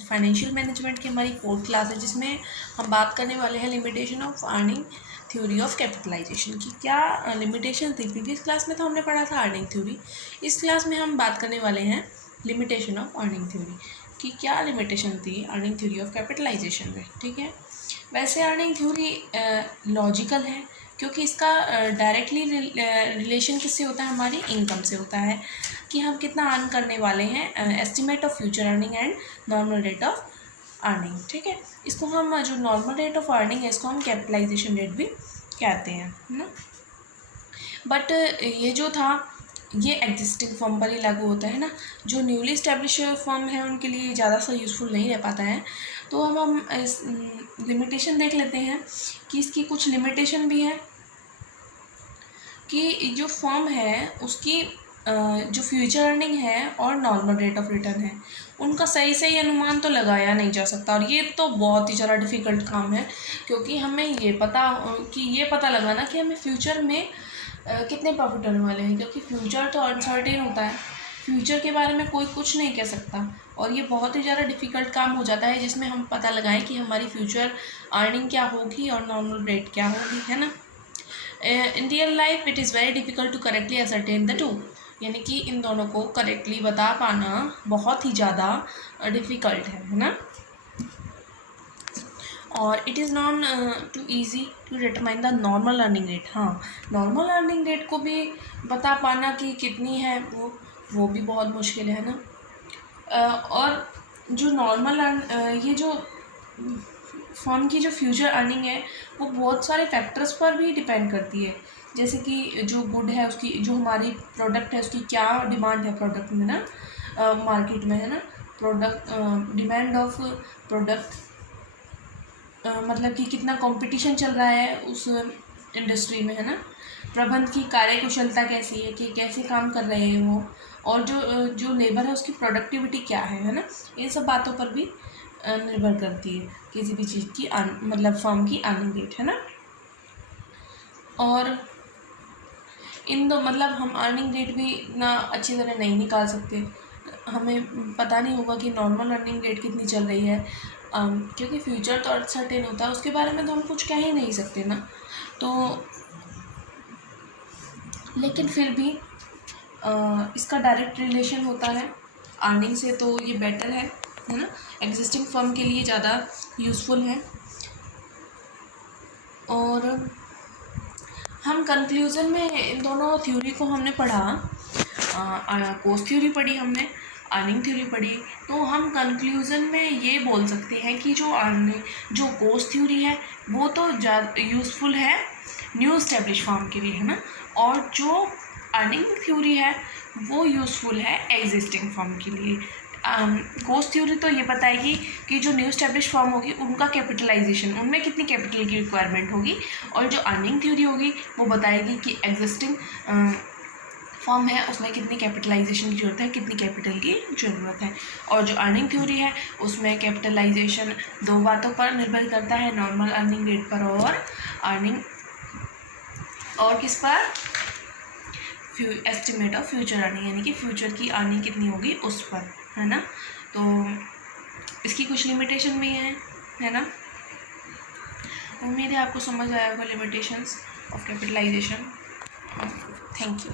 Financial management की हमारी 4th class है, जिसमें हम बात करने वाले हैं limitation of earning theory of capitalisation की। क्या लिमिटेशन थी? प्रीवियस क्लास में तो हमने पढ़ा था अर्निंग थ्योरी। इस क्लास में हम बात करने वाले हैं लिमिटेशन ऑफ अर्निंग थ्योरी कि क्या लिमिटेशन थी अर्निंग थ्योरी ऑफ कैपिटलाइजेशन में। ठीक है, वैसे अर्निंग थ्योरी लॉजिकल है क्योंकि इसका डायरेक्टली रिलेशन किससे होता है? हमारी इनकम से होता है कि हम कितना अर्न करने वाले हैं, estimate of future earning and normal rate of earning. ठीक है, इसको हम जो नॉर्मल रेट ऑफ अर्निंग है इसको हम कैपिटलाइजेशन रेट भी कहते हैं, है ना। बट ये जो था ये एग्जिस्टिंग फर्म पर ही लागू होता है ना। जो न्यूली इस्टेब्लिश फर्म है उनके लिए ज़्यादा सा यूज़फुल नहीं रह पाता है। तो अब हम इस लिमिटेशन देख लेते हैं कि इसकी कुछ लिमिटेशन भी है कि जो फर्म है उसकी जो फ्यूचर अर्निंग है और नॉर्मल रेट ऑफ रिटर्न है उनका सही अनुमान तो लगाया नहीं जा सकता। और ये तो बहुत ही ज़्यादा डिफ़िकल्ट काम है क्योंकि हमें ये पता लगाना कि हमें फ्यूचर में कितने प्रॉफिट होने वाले हैं, क्योंकि फ्यूचर तो अनसर्टेन होता है। फ्यूचर के बारे में कोई कुछ नहीं कह सकता और ये बहुत ही ज़्यादा डिफ़िकल्ट काम हो जाता है जिसमें हम पता लगाएं कि हमारी फ्यूचर अर्निंग क्या होगी और नॉर्मल रेट क्या होगी, है ना। In real life it is very difficult to correctly ascertain the two, यानी कि इन दोनों को करेक्टली बता पाना बहुत ही ज़्यादा डिफ़िकल्ट है ना। और it is not too easy to determine the normal earning rate. हाँ, नॉर्मल अर्निंग रेट को भी बता पाना कि कितनी है वो भी बहुत मुश्किल है ना। और जो नॉर्मल ये जो फर्म की जो फ्यूचर अर्निंग है वो बहुत सारे फैक्टर्स पर भी डिपेंड करती है, जैसे कि जो गुड है उसकी, जो हमारी प्रोडक्ट है उसकी क्या डिमांड है प्रोडक्ट में ना, मार्केट में, है ना। प्रोडक्ट डिमांड ऑफ प्रोडक्ट मतलब कि कितना कंपटीशन चल रहा है उस इंडस्ट्री में, है ना। प्रबंध की कार्यकुशलता कैसी है कि कैसे काम कर रहे हैं वो, और जो लेबर है उसकी प्रोडक्टिविटी क्या है ना। इन सब बातों पर भी निर्भर करती है किसी भी चीज़ की मतलब फर्म की अर्निंग रेट, है ना। और इन दो मतलब हम अर्निंग रेट भी इतना अच्छी तरह नहीं निकाल सकते, हमें पता नहीं होगा कि नॉर्मल अर्निंग रेट कितनी चल रही है, क्योंकि फ्यूचर तो अनसर्टेन होता है, उसके बारे में तो हम कुछ कह ही नहीं सकते ना। तो लेकिन फिर भी इसका डायरेक्ट रिलेशन होता है अर्निंग से, तो ये बेटर है ना। एग्जिस्टिंग फर्म के लिए ज़्यादा यूज़फुल है। और हम कंक्लूज़न में इन दोनों थ्योरी को हमने पढ़ा, कॉस्ट थ्योरी पढ़ी हमने, अर्निंग थ्योरी पढ़ी। तो हम कंक्लूज़न में ये बोल सकते हैं कि जो कॉस्ट थ्योरी है वो तो ज़्यादा यूज़फुल है न्यू इस्टेब्लिश फर्म के लिए, है ना। और जो अर्निंग थ्योरी है वो यूज़फुल है एग्जिस्टिंग फर्म के लिए। कॉस्ट थ्योरी तो ये बताएगी कि जो न्यू इस्टेब्लिश फर्म होगी उनका कैपिटलाइजेशन, उनमें कितनी कैपिटल की रिक्वायरमेंट होगी, और जो अर्निंग थ्योरी होगी वो बताएगी कि एग्जिस्टिंग फर्म है उसमें कितनी कैपिटलाइजेशन की ज़रूरत है, कितनी कैपिटल की ज़रूरत है। और जो अर्निंग थ्योरी है उसमें कैपिटलाइजेशन दो बातों पर निर्भर करता है, नॉर्मल अर्निंग रेट पर और अर्निंग और किस पर, एस्टिमेट ऑफ फ्यूचर अर्निंग, यानी कि फ्यूचर की अर्निंग कितनी होगी उस पर, है ना। तो इसकी कुछ लिमिटेशन भी है ना। उम्मीद है आपको समझ आया होगा limitations of capitalization. Thank you.